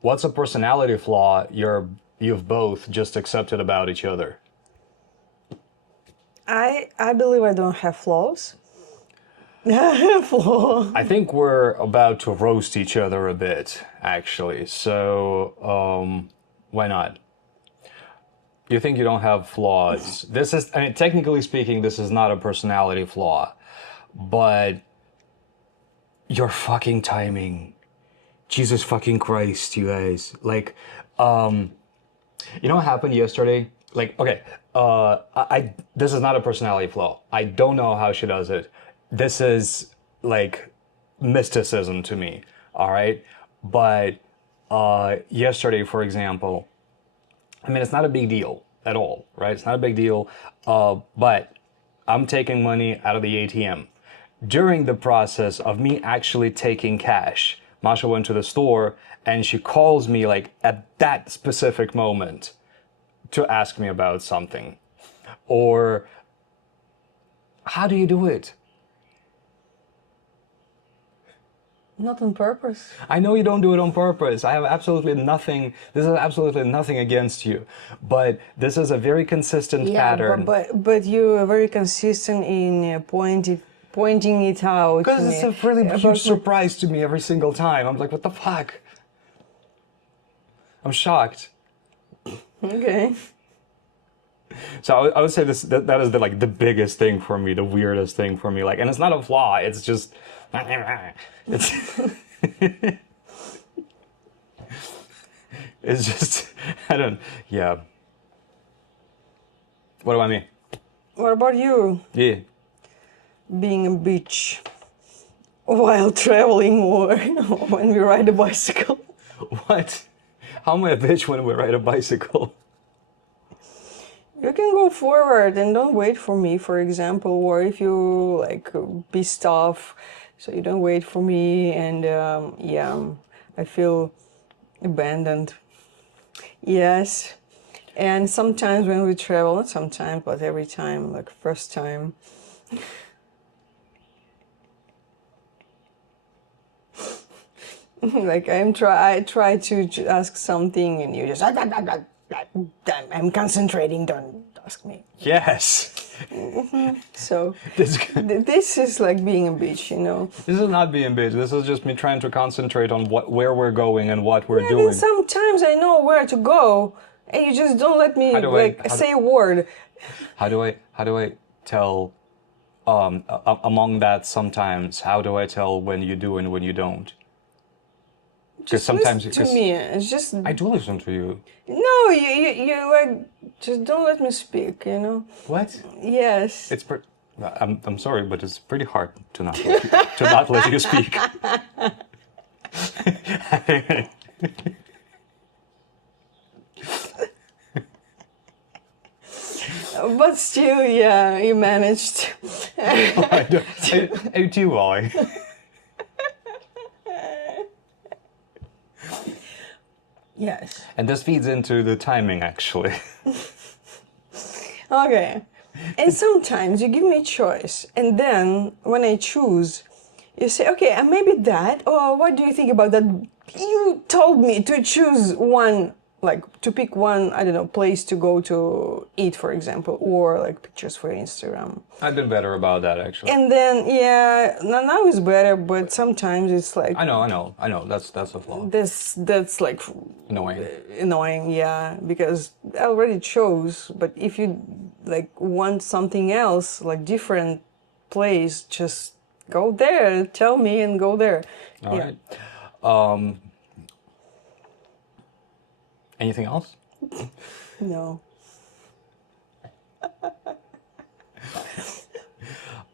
What's a personality flaw you've both just accepted about each other? I believe I don't have flaws. Flaw. I think we're about to roast each other a bit, actually. So, why not? You think you don't have flaws. This is, I mean, technically speaking, this is not a personality flaw, but your fucking timing. Jesus fucking Christ, you guys. Like, you know what happened yesterday? Like, okay, this is not a personality flaw. I don't know how she does it. This is like mysticism to me, all right? But yesterday, for example, I mean, it's not a big deal at all, right? It's not a big deal, but I'm taking money out of the ATM. During the process of me actually taking cash, Masha went to the store and she calls me like at that specific moment to ask me about something. Or how do you do it? Not on purpose. I know you don't do it on purpose. I have absolutely nothing, this is absolutely nothing against you. But this is a very consistent pattern. But you are very consistent in pointing it out. Because it's a really huge surprise to me every single time. I'm like, what the fuck? I'm shocked. Okay. So I would say that is the biggest thing for me, the weirdest thing for me. Like, and it's not a flaw. It's just, it's, it's just, yeah. What do I mean? What about you? Yeah. Being a bitch while traveling or when we ride a bicycle. What? How am I a bitch when we ride a bicycle? You can go forward and don't wait for me, for example, or if you like pissed off, so you don't wait for me, and yeah, I feel abandoned. Yes, and sometimes when we travel, not sometimes, but every time, like first time. Like I try to ask something and you just I'm concentrating, don't ask me. Yes. So this is like being a bitch, you know. This is not being bitch. This is just me trying to concentrate on where we're going and what we're doing. Then sometimes I know where to go and you just don't let me say a word. How do I tell among that sometimes, how do I tell when you do and when you don't? Because sometimes listen to me. It's just I do listen to you. No, you like just don't let me speak, you know. What? Yes. It's I'm sorry, but it's pretty hard to not let you speak. But still, yeah, you managed. I do, boy. Yes. And this feeds into the timing, actually. Okay. And sometimes you give me a choice, and then when I choose, you say, okay, maybe that, or what do you think about that? You told me to choose one, like to pick one, I don't know, place to go to eat, for example, or like pictures for Instagram. I've been better about that, actually. And then, yeah, now it's better, but sometimes it's like... I know. That's a flaw. That's like... Annoying, yeah, because I already chose, but if you like want something else, like different place, just go there, tell me and go there. All right. Anything else? No.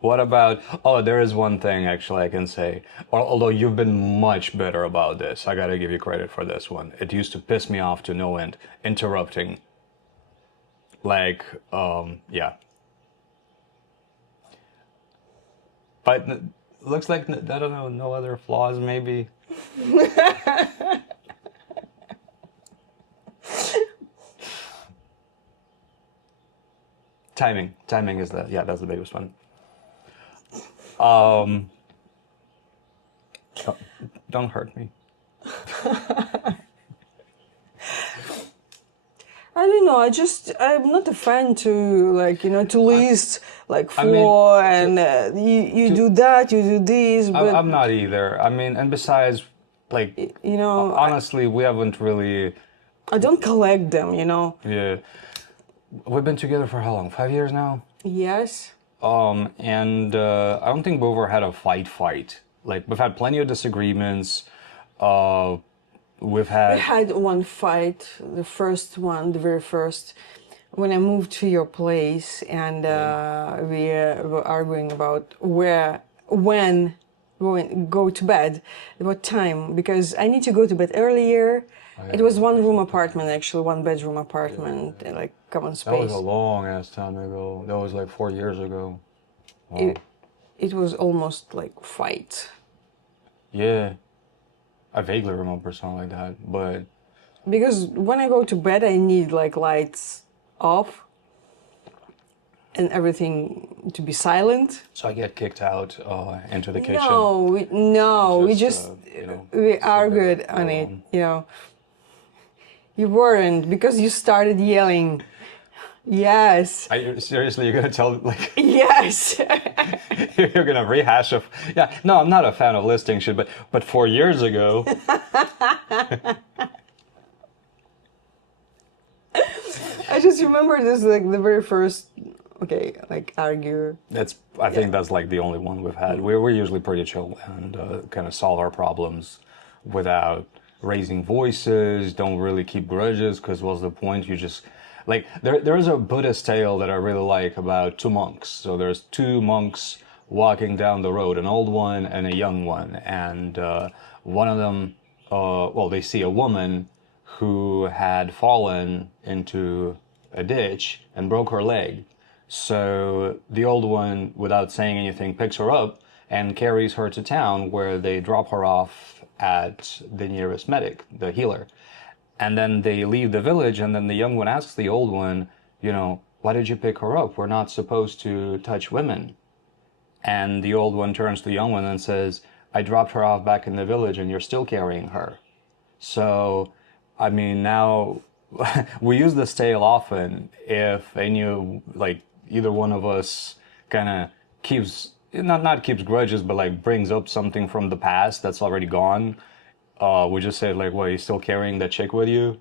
What about, there is one thing actually I can say, although you've been much better about this, I gotta give you credit for this one. It used to piss me off to no end, interrupting. Like, yeah. But looks like, I don't know, no other flaws maybe. Timing is that's the biggest one. Don't hurt me. know. I'm not a fan to like to list like flaw and you do that, you do this, but I'm not either. I mean, and besides, like, honestly, we haven't really. I don't collect them. Yeah, we've been together for how long? 5 years now. Yes. And I don't think we've ever had a fight. Like, we've had plenty of disagreements. We've I had. had one fight, the first one, the very first, when I moved to your place, and we were arguing about when go to bed, what time, because I need to go to bed earlier. It was one room apartment, actually, one bedroom apartment, like common That was space. a long ass time ago. That was like 4 years ago. Wow. It was almost like fight. Yeah, I vaguely remember something like that, but Because when I go to bed, I need like lights off and everything to be silent. so I get kicked out into the kitchen. We just we argued on it. You weren't because you started yelling. Yes. Seriously, you're gonna tell like Yes. you're gonna rehash of no, I'm not a fan of listing shit, but 4 years ago. I just remember this like the very first like argue. I think that's like the only one we've had. We're usually pretty chill and kind of solve our problems without raising voices. Don't really keep grudges because what's the point? You just like there is a Buddhist tale that I really like about two monks. So there's two monks walking down the road, an old one and a young one, and one of them, they see a woman who had fallen into a ditch and broke her leg. So the old one, without saying anything, picks her up and carries her to town where they drop her off at the nearest medic, the healer. And then they leave the village, and then the young one asks the old one, why did you pick her up? We're not supposed to touch women. And the old one turns to the young one and says, I dropped her off back in the village and you're still carrying her. So, I mean, now we use this tale often if either one of us kind of keeps, not keeps grudges, but like brings up something from the past that's already gone. We just say like, well, you still carrying that chick with you?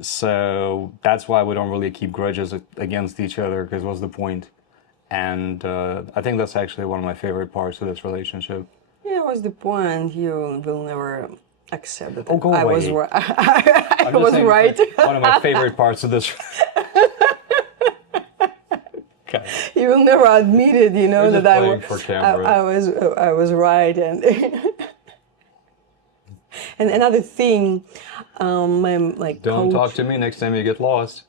So that's why we don't really keep grudges against each other, because what's the point? And I think that's actually one of my favorite parts of this relationship. Yeah, what's the point? You will never accept that go I away. was right. I was right. One of my favorite parts of this. Okay. You will never admit it, that I was right, and and another thing, my Don't coach, talk to me next time you get lost.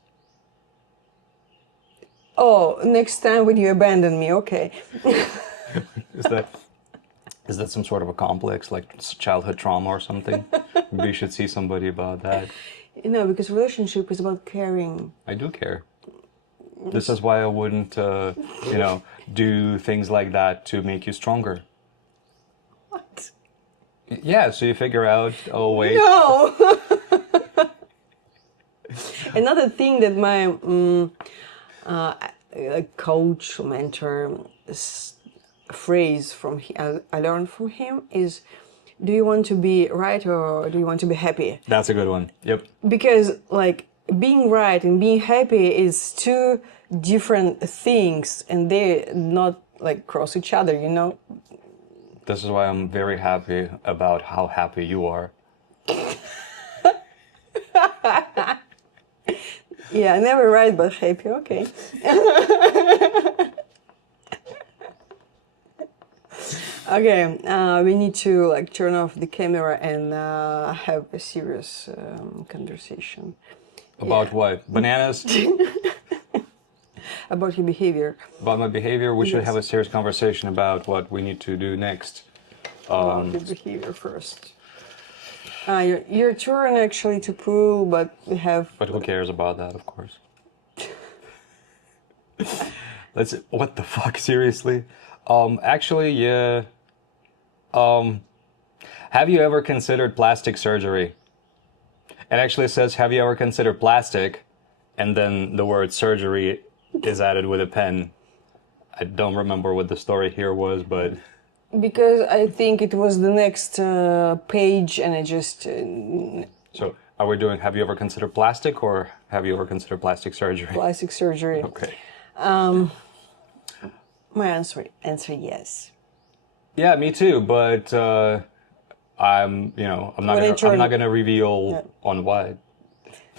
Oh, next time when you abandon me, okay. Is that some sort of a complex, like childhood trauma or something? Maybe you should see somebody about that. Because relationship is about caring. I do care. This is why I wouldn't, do things like that to make you stronger. What? Yeah, so you figure out, oh, wait. No! Another thing that my coach, mentor, phrase I learned from him is, do you want to be right or do you want to be happy? That's a good one. Yep. Because like being right and being happy is two different things, and they not like cross each other, This is why I'm very happy about how happy you are. Yeah, never right but happy, okay. Okay, we need to like turn off the camera and have a serious conversation. About what? Bananas? About your behavior. About my behavior? We should have a serious conversation about what we need to do next. About the behavior first. Your turn actually to pull, but we have... But who cares about that, of course. What the fuck, seriously? Actually, yeah. Have you ever considered plastic surgery? It actually says, have you ever considered plastic? And then the word surgery is added with a pen. I don't remember what the story here was, but Because I think it was the next page, and I just so are we doing have you ever considered plastic or have you ever considered plastic surgery? plastic surgery. Okay. My answer yes. Yeah, me too, but I'm I'm not gonna reveal on what.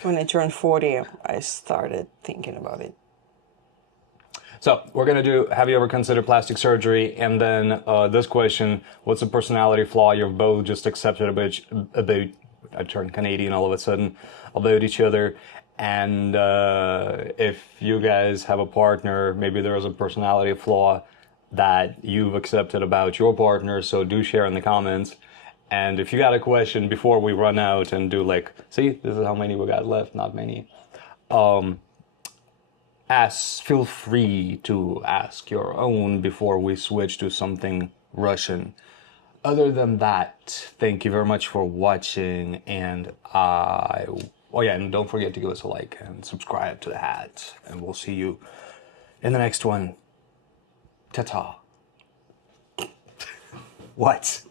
When I turned 40, I started thinking about it. So we're gonna do have you ever considered plastic surgery, and then this question: what's a personality flaw you've both just accepted about? I turned Canadian all of a sudden about each other, and if you guys have a partner, maybe there is a personality flaw that you've accepted about your partner. So do share in the comments. And if you got a question before we run out and do like, see, this is how many we got left, not many. Feel free to ask your own before we switch to something Russian. Other than that, thank you very much for watching, and oh yeah, and don't forget to give us a like and subscribe to the hat, and we'll see you in the next one. Ta-ta. What?